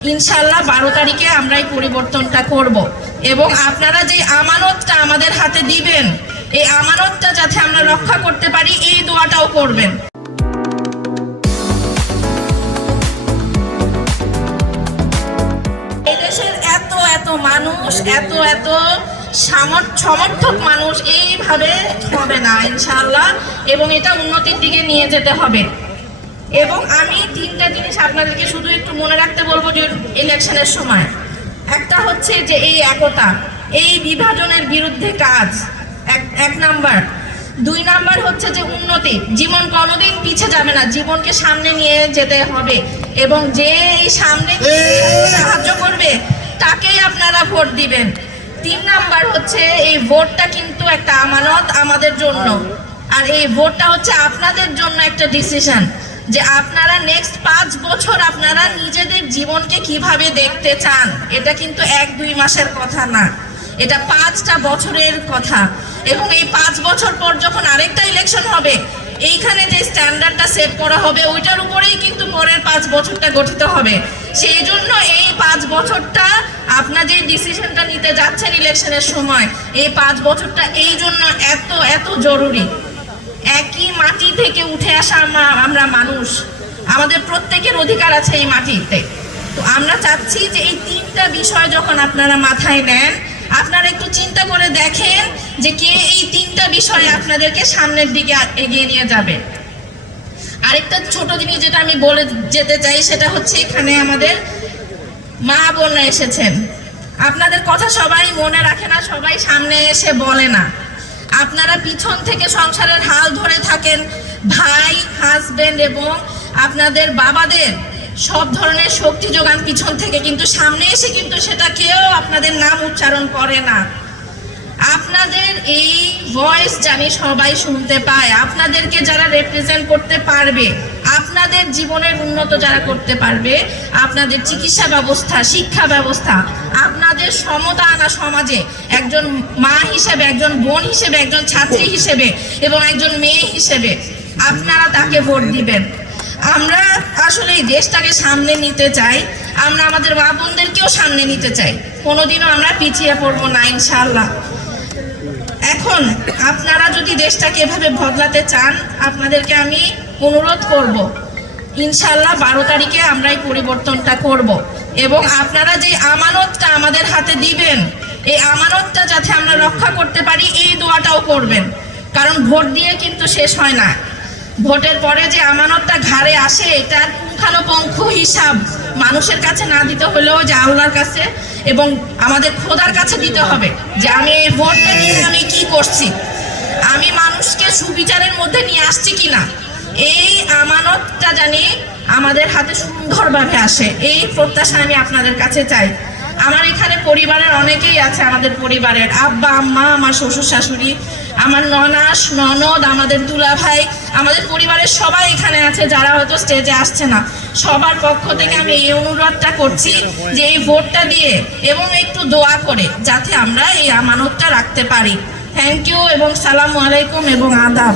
ইনশাআল্লাহ 12 তারিখে আমরা এই পরিবর্তনটা করব এবং আপনারা যে আমানতটা আমাদের হাতে দিবেন এই আমানতটা যাতে আমরা রক্ষা করতে পারি এই দোয়াটাও করবেন। এই দেশের এত মানুষ এত সমর্থক মানুষ এইভাবে হবে না ইনশাআল্লাহ, এবং এটা উন্নতির দিকে নিয়ে যেতে হবে। এবং আমি তিনটা জিনিস আপনাদেরকে শুধু একটু মনে রাখতে বলবো যে ইলেকশনের সময়, একটা হচ্ছে যে এই একতা, এই বিভাজনের বিরুদ্ধে কাজ এক নাম্বার। 2 নাম্বার হচ্ছে যে উন্নতি, জীবন কোনোদিন পিছিয়ে যাবে না, জীবনকে সামনে নিয়ে যেতে হবে এবং যে এই সামনে সাহায্য করবে তাকেই আপনারা ভোট দিবেন। 3 নাম্বার হচ্ছে এই ভোটটা কিন্তু একটা আমানত আমাদের জন্য, আর এই ভোটটা হচ্ছে আপনাদের জন্য একটা ডিসিশন যে আপনারা নেক্সট 5 বছর আপনারা নিজেদের জীবনকে কিভাবে দেখতে চান। এটা কিন্তু 1-2 মাসের কথা না, এটা 5টা বছরের কথা। এবং এই 5 বছর পর যখন আরেকটা ইলেকশন হবে, এইখানে যে স্ট্যান্ডার্ডটা সেট করা হবে ওইটার উপরেই কিন্তু পরের 5 বছরটা গঠিত হবে। সেই জন্য এই 5 বছরটা আপনারা যে ডিসিশনটা নিতে যাচ্ছেন ইলেকশনের সময়, এই 5 বছরটা এই জন্য এত জরুরি। একই মাটি থেকে উঠে আসা আমরা মানুষ, আমাদের প্রত্যেকের অধিকার আছে এই মাটিতে। তো আমরা চাচ্ছি যে এই 3টা বিষয় যখন আপনারা মাথায় নেন, আপনারা একটু চিন্তা করে দেখেন যে কে এই 3টা বিষয়ে আপনাদেরকে সামনের দিকে এগিয়ে নিয়ে যাবে। আরেকটা ছোট জিনিস যেটা আমি বলে যেতে চাই সেটা হচ্ছে এখানে আমাদের মা বোনরা এসেছেন, আপনাদের কথা সবাই মনে রাখে না, সবাই সামনে এসে বলে না। আপনারা পিছন থেকে সংসারের হাল ধরে থাকেন, ভাই হাজবেন্ড এবং আপনাদের বাবাদের সব ধরনের শক্তি যোগান পিছন থেকে, কিন্তু সামনে এসে কিন্তু সেটা কেউ আপনাদের নাম উচ্চারণ করে না। আপনাদের এই ভয়েস জানি সবাই শুনতে পায়, আপনাদেরকে যারা রিপ্রেজেন্ট করতে পারবে, আপনাদের জীবনের উন্নত যারা করতে পারবে, আপনাদের চিকিৎসা ব্যবস্থা, শিক্ষা ব্যবস্থা, আপনাদের সমতা আনা সমাজে একজন মা হিসেবে, একজন বোন হিসেবে, একজন ছাত্রী হিসেবে এবং একজন মেয়ে হিসেবে আপনারা তাকে ভোট দিবেন। আমরা আসলে এই দেশটাকে সামনে নিতে চাই, আমরা আমাদের মা বোনদেরকেও সামনে নিতে চাই, কোনোদিনও আমরা পিছিয়ে পড়বো না ইনশাআল্লাহ। এখন আপনারা যদি দেশটাকে এভাবে বদলাতে চান, আপনাদেরকে আমি অনুরোধ করব ইনশাআল্লাহ 12 তারিখে আমরা এই পরিবর্তনটা করব এবং আপনারা যে আমানতটা আমাদের হাতে দিবেন এই আমানতটা যাতে আমরা রক্ষা করতে পারি এই দোয়াটাও করবেন। কারণ ভোট দিয়ে কিন্তু শেষ হয় না, ভোটের পরে যে আমানতটা ঘাড়ে আসে এটার পুঙ্খানুপুঙ্খ হিসাব মানুষের কাছে না দিতে হলেও যে আল্লাহর কাছে এবং আমাদের খোদার কাছে দিতে হবে যে আমি এই ভোটটা নিয়ে আমি কি করছি, আমি মানুষকে সুবিচারের মধ্যে নিয়ে আসছি কিনা। এই আমানতটা জানি আমাদের হাতে সুন্দরভাবে আসে, এই প্রত্যাশা আমি আপনাদের কাছে চাই। আমার এখানে পরিবারের অনেকেই আছে, আমাদের পরিবারের আব্বা আম্মা, আমার শ্বশুর শাশুড়ি, আমার ননাস ননদ, আমাদের দুলা ভাই, আমাদের পরিবারের সবাই এখানে আছে যারা হয়তো স্টেজে আসছে না। সবার পক্ষ থেকে আমি এই অনুরোধটা করছি যে এই ভোটটা দিয়ে এবং একটু দোয়া করে যাতে আমরা এই আমানতটা রাখতে পারি। থ্যাংক ইউ এবং সালামু আলাইকুম এবং আদাব।